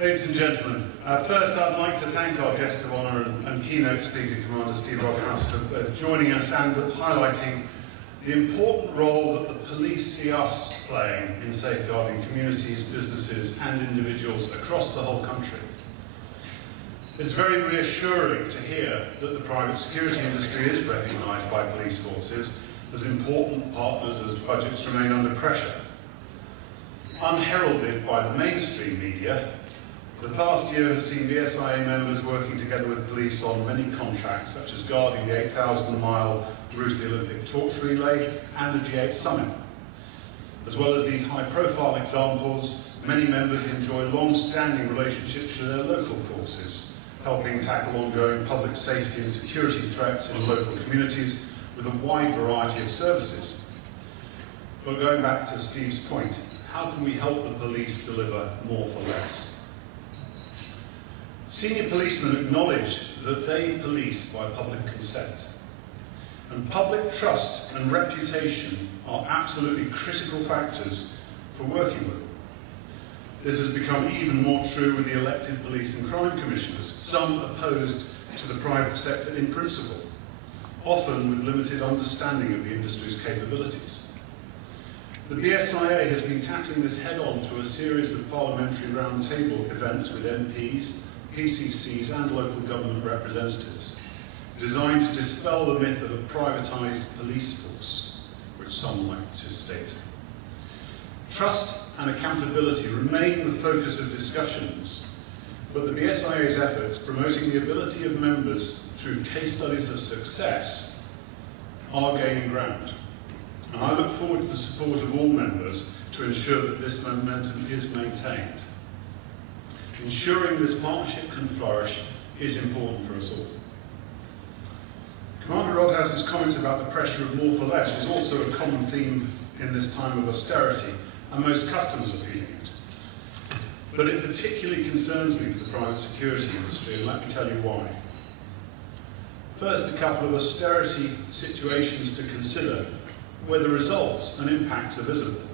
Ladies and gentlemen, first I'd like to thank our guest of honour and keynote speaker, Commander Steve Rockhouse, for both joining us and highlighting the important role that the police see us playing in safeguarding communities, businesses and individuals across the whole country. It's very reassuring to hear that the private security industry is recognised by police forces as important partners as budgets remain under pressure. Unheralded by the mainstream media, the past year has seen BSIA members working together with police on many contracts, such as guarding the 8,000-mile route of the Olympic torch relay and the G8 summit. As well as these high-profile examples, many members enjoy long-standing relationships with their local forces, helping tackle ongoing public safety and security threats in local communities with a wide variety of services. But going back to Steve's point, how can we help the police deliver more for less? Senior policemen acknowledge that they police by public consent, and public trust and reputation are absolutely critical factors for working with them. This has become even more true with the elected police and crime commissioners, some opposed to the private sector in principle, often with limited understanding of the industry's capabilities. The BSIA has been tackling this head-on through a series of parliamentary roundtable events with MPs, PCCs and local government representatives, designed to dispel the myth of a privatised police force, which some like to state. Trust and accountability remain the focus of discussions, but the BSIA's efforts promoting the ability of members through case studies of success are gaining ground. And I look forward to the support of all members to ensure that this momentum is maintained. Ensuring this partnership can flourish is important for us all. Commander Roghouse's comments about the pressure of more for less is also a common theme in this time of austerity, and most customers are feeling it. But it particularly concerns me for the private security industry, and let me tell you why. First, a couple of austerity situations to consider where the results and impacts are visible.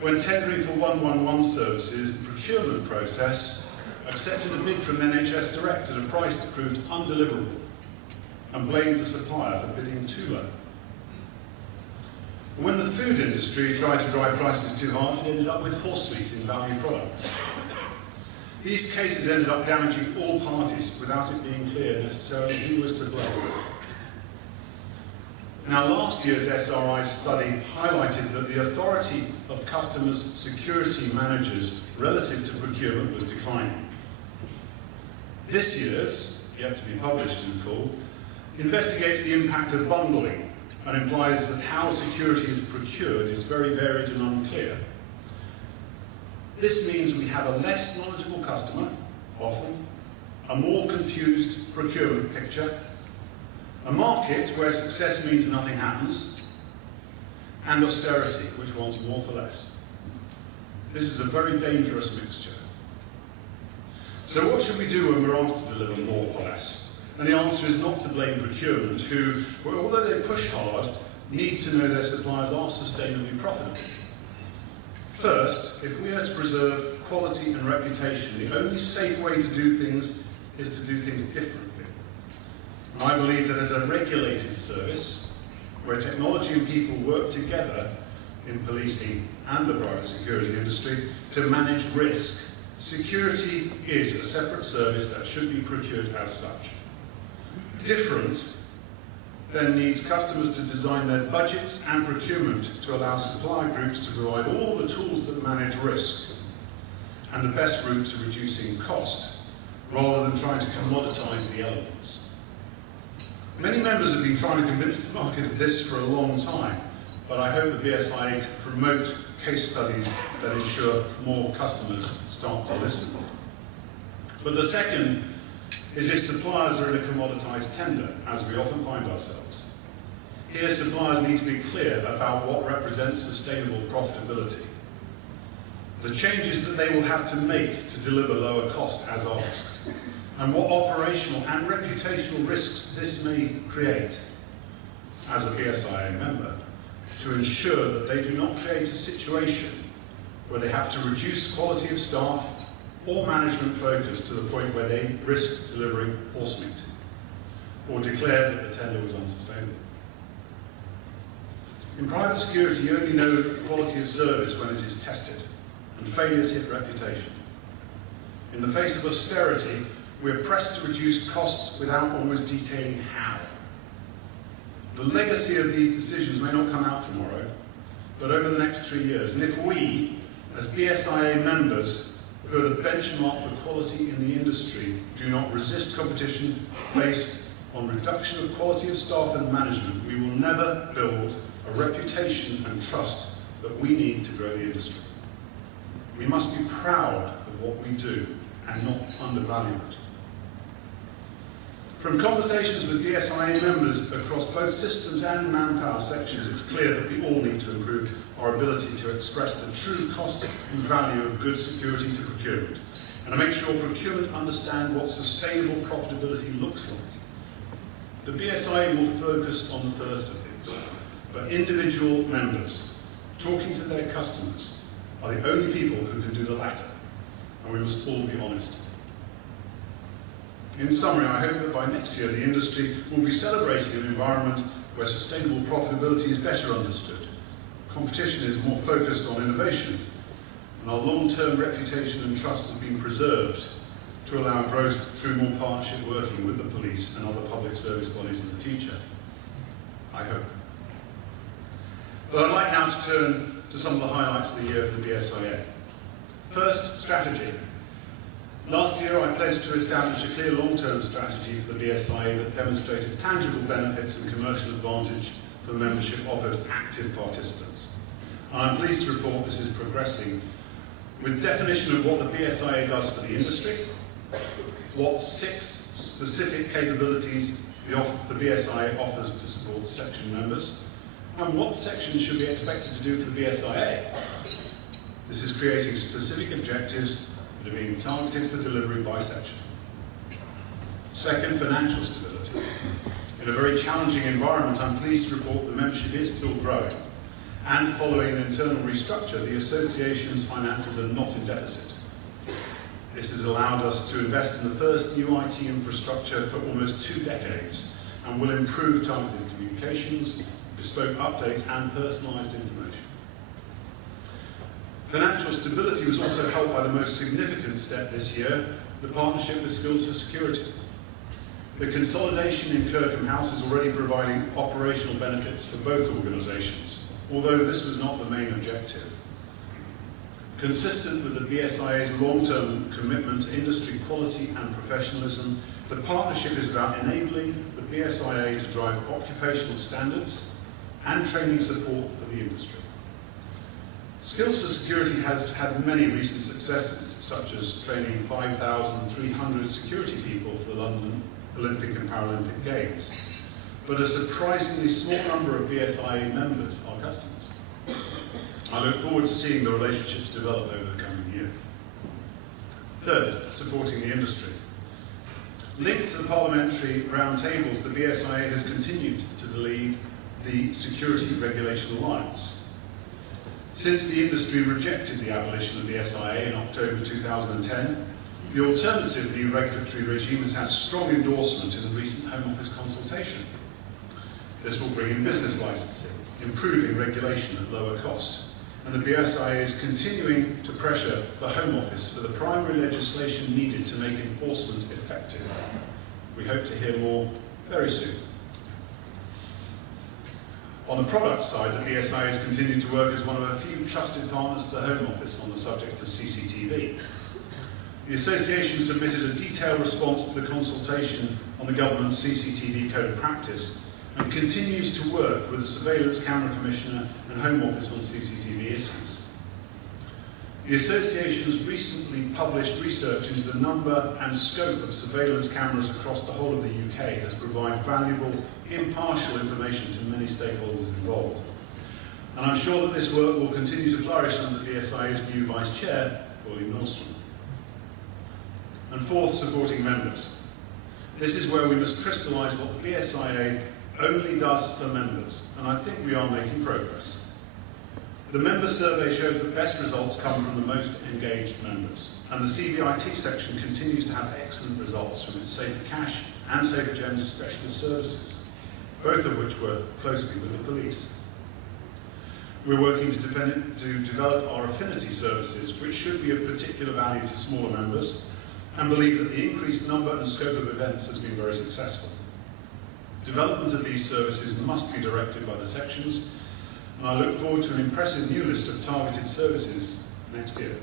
When tendering for 111 services, the procurement process accepted a bid from NHS Direct at a price that proved undeliverable and blamed the supplier for bidding too low. And when the food industry tried to drive prices too hard, it ended up with horse meat in value products. These cases ended up damaging all parties without it being clear necessarily who was to blame. Now, last year's SRI study highlighted that the authority of customers' security managers relative to procurement was declining. This year's, yet to be published in full, investigates the impact of bundling and implies that how security is procured is very varied and unclear. This means we have a less knowledgeable customer, often, a more confused procurement picture, a market where success means nothing happens, and austerity, which wants more for less. This is a very dangerous mixture. So what should we do when we're asked to deliver more for less? And the answer is not to blame procurement, who, although they push hard, need to know their suppliers are sustainably profitable. First, if we are to preserve quality and reputation, the only safe way to do things is to do things differently. I believe that as a regulated service, where technology and people work together in policing and the private security industry to manage risk, security is a separate service that should be procured as such. Different then needs customers to design their budgets and procurement to allow supply groups to provide all the tools that manage risk and the best route to reducing cost, rather than trying to commoditize the elements. Many members have been trying to convince the market of this for a long time, but I hope the BSIA can promote case studies that ensure more customers start to listen. But the second is if suppliers are in a commoditized tender, as we often find ourselves. Here, suppliers need to be clear about what represents sustainable profitability, the changes that they will have to make to deliver lower cost as asked, and what operational and reputational risks this may create as a BSIA member, to ensure that they do not create a situation where they have to reduce quality of staff, or management focused to the point where they risked delivering horse meat, or declared that the tender was unsustainable. In private security, you only know the quality of service when it is tested, and failures hit reputation. In the face of austerity, we are pressed to reduce costs without always detailing how. The legacy of these decisions may not come out tomorrow, but over the next 3 years. And if we, as BSIA members, who are the benchmark for quality in the industry, do not resist competition based on reduction of quality of staff and management, we will never build a reputation and trust that we need to grow the industry. We must be proud of what we do and not undervalue it. From conversations with BSIA members across both systems and manpower sections, it's clear that we all need to improve our ability to express the true cost and value of good security to procurement, and to make sure procurement understand what sustainable profitability looks like. The BSIA will focus on the first of these, but individual members talking to their customers are the only people who can do the latter, and we must all be honest. In summary, I hope that by next year the industry will be celebrating an environment where sustainable profitability is better understood, competition is more focused on innovation, and our long-term reputation and trust has been preserved to allow growth through more partnership working with the police and other public service bodies in the future. I hope. But I'd like now to turn to some of the highlights of the year for the BSIA. First, strategy. Last year, I pledged to establish a clear long-term strategy for the BSIA that demonstrated tangible benefits and commercial advantage for membership offered active participants. And I'm pleased to report this is progressing with definition of what the BSIA does for the industry, what 6 specific capabilities the BSIA offers to support section members, and what sections should be expected to do for the BSIA. This is creating specific objectives that are being targeted for delivery by section. Second, financial stability. In a very challenging environment, I'm pleased to report the membership is still growing, and following an internal restructure, the association's finances are not in deficit. This has allowed us to invest in the first new IT infrastructure for almost 2 decades, and will improve targeted communications, bespoke updates, and personalised information. Financial stability was also helped by the most significant step this year, the partnership with Skills for Security. The consolidation in Kirkham House is already providing operational benefits for both organisations, although this was not the main objective. Consistent with the BSIA's long-term commitment to industry quality and professionalism, the partnership is about enabling the BSIA to drive occupational standards and training support for the industry. Skills for Security has had many recent successes, such as training 5,300 security people for the London Olympic and Paralympic Games. But a surprisingly small number of BSIA members are customers. I look forward to seeing the relationships develop over the coming year. Third, supporting the industry. Linked to the parliamentary roundtables, the BSIA has continued to lead the Security Regulation Alliance. Since the industry rejected the abolition of the BSIA in October 2010, the alternative new regulatory regime has had strong endorsement in the recent Home Office consultation. This will bring in business licensing, improving regulation at lower cost, and the BSIA is continuing to pressure the Home Office for the primary legislation needed to make enforcement effective. We hope to hear more very soon. On the product side, the BSIA has continued to work as one of a few trusted partners for the Home Office on the subject of CCTV. The association submitted a detailed response to the consultation on the government's CCTV code of practice and continues to work with the Surveillance Camera Commissioner and Home Office on CCTV issues. The association's recently published research into the number and scope of surveillance cameras across the whole of the UK has provided valuable, impartial information to many stakeholders involved. And I'm sure that this work will continue to flourish under the BSIA's new Vice Chair, Pauline Nordstrom. And fourth, supporting members. This is where we must crystallise what the BSIA only does for members, and I think we are making progress. The member survey showed that best results come from the most engaged members, and the CBIT section continues to have excellent results from its Safer Cash and Safer Gems specialist services, both of which work closely with the police. We're working to develop our affinity services, which should be of particular value to smaller members, and believe that the increased number and scope of events has been very successful. Development of these services must be directed by the sections, and I look forward to an impressive new list of targeted services next year.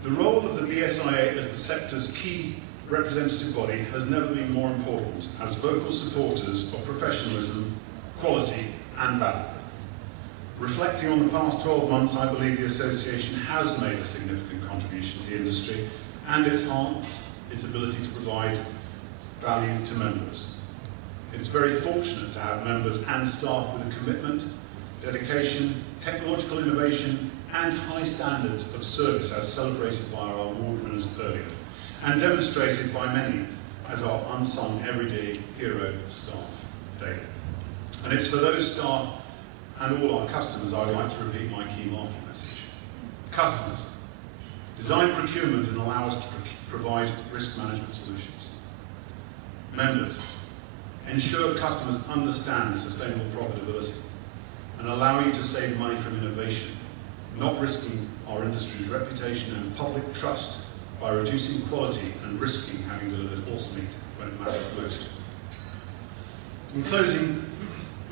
The role of the BSIA as the sector's key representative body has never been more important as vocal supporters of professionalism, quality and value. Reflecting on the past 12 months, I believe the association has made a significant contribution to the industry and enhanced its ability to provide value to members. It's very fortunate to have members and staff with a commitment, dedication, technological innovation and high standards of service as celebrated by our award winners earlier and demonstrated by many as our unsung everyday hero staff daily. And it's for those staff and all our customers I would like to repeat my key marketing message. Customers, design procurement and allow us to provide risk management solutions. Members, ensure customers understand sustainable profitability and allow you to save money from innovation, not risking our industry's reputation and public trust by reducing quality and risking having delivered awesome meat when it matters most. In closing,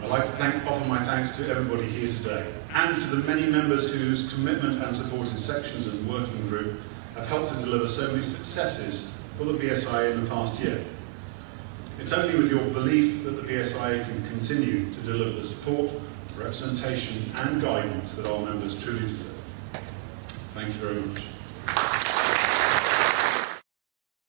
I'd like to offer my thanks to everybody here today and to the many members whose commitment and support in sections and working group have helped to deliver so many successes for the BSIA in the past year. It's only with your belief that the BSIA can continue to deliver the support, representation and guidance that our members truly deserve. Thank you very much.